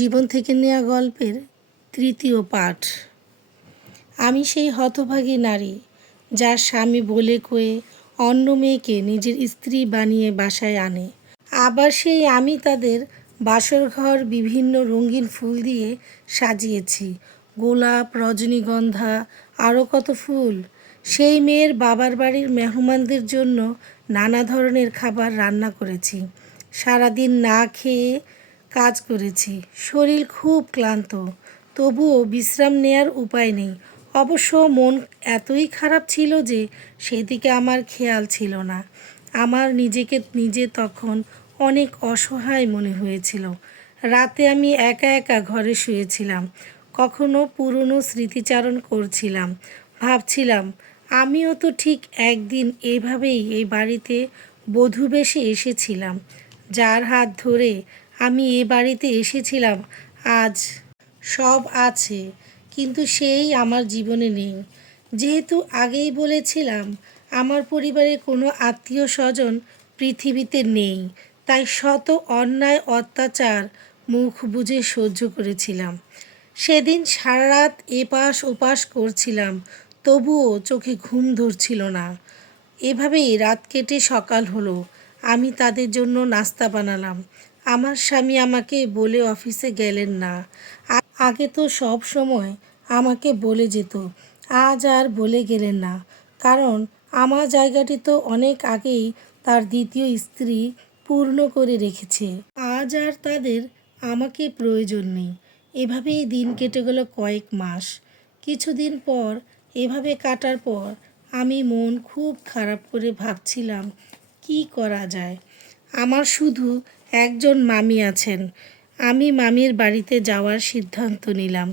জীবন থেকে নেওয়া গল্পের তৃতীয় পাঠ। আমি সেই হতভাগী নারী যার স্বামী বলে কয়ে অন্য মেয়েকে নিজের স্ত্রী বানিয়ে বাসায় আনে। আবার সেই আমি তাদের বাসরঘর বিভিন্ন রঙিন ফুল দিয়ে সাজিয়েছি, গোলাপ, রজনীগন্ধা, আরও কত ফুল। সেই মেয়ের বাবার বাড়ির মেহমানদের জন্য নানা ধরনের খাবার রান্না করেছি। সারাদিন না খেয়ে কাজ করেছি, শরীর খুব ক্লান্ত, তবুও বিশ্রাম নেয়ার উপায় নেই। অবশ্য মন এতই খারাপ ছিল যে সেদিকে আমার খেয়াল ছিল না। আমার নিজেকে নিজে তখন অনেক অসহায় মনে হয়েছিল। রাতে আমি একা একা ঘরে শুয়েছিলাম, কখনো পুরনো স্মৃতিচারণ করছিলাম। ভাবছিলাম, আমিও তো ঠিক একদিন এইভাবেই এই বাড়িতে বধূ বেশে এসেছিলাম। যার হাত ধরে আমি এ বাড়িতে এসেছিলাম, আজ সব আছে, কিন্তু সেই আমার জীবনে নেই। যেহেতু আগেই বলেছিলাম আমার পরিবারে কোনো আত্মীয় স্বজন পৃথিবীতে নেই, তাই শত অন্যায় অত্যাচার মুখ বুজে সহ্য করেছিলাম। সেদিন সারা রাত এপাশ ওপাশ করছিলাম, তবুও চোখে ঘুম ধরছিল না। এভাবেই রাত কেটে সকাল হলো। আমি তাদের জন্য নাস্তা বানালাম। আমার স্বামী আমাকে বলে অফিসে গেলেন না। আগে তো সব সময় আমাকে বলে যেত, আজ আর বলে গেলেন না, কারণ আমার জায়গাটি তো অনেক আগেই তার দ্বিতীয় স্ত্রী পূর্ণ করে রেখেছে। আজ আর তাদের আমাকে প্রয়োজন নেই। এভাবেই দিন কেটে গেল কয়েক মাস। কিছুদিন পর এভাবে কাটার পর আমি মন খুব খারাপ করে ভাবছিলাম কি করা যায়। আমার শুধু একজন মামি আছেন। আমি মামির বাড়িতে যাওয়ার সিদ্ধান্ত নিলাম।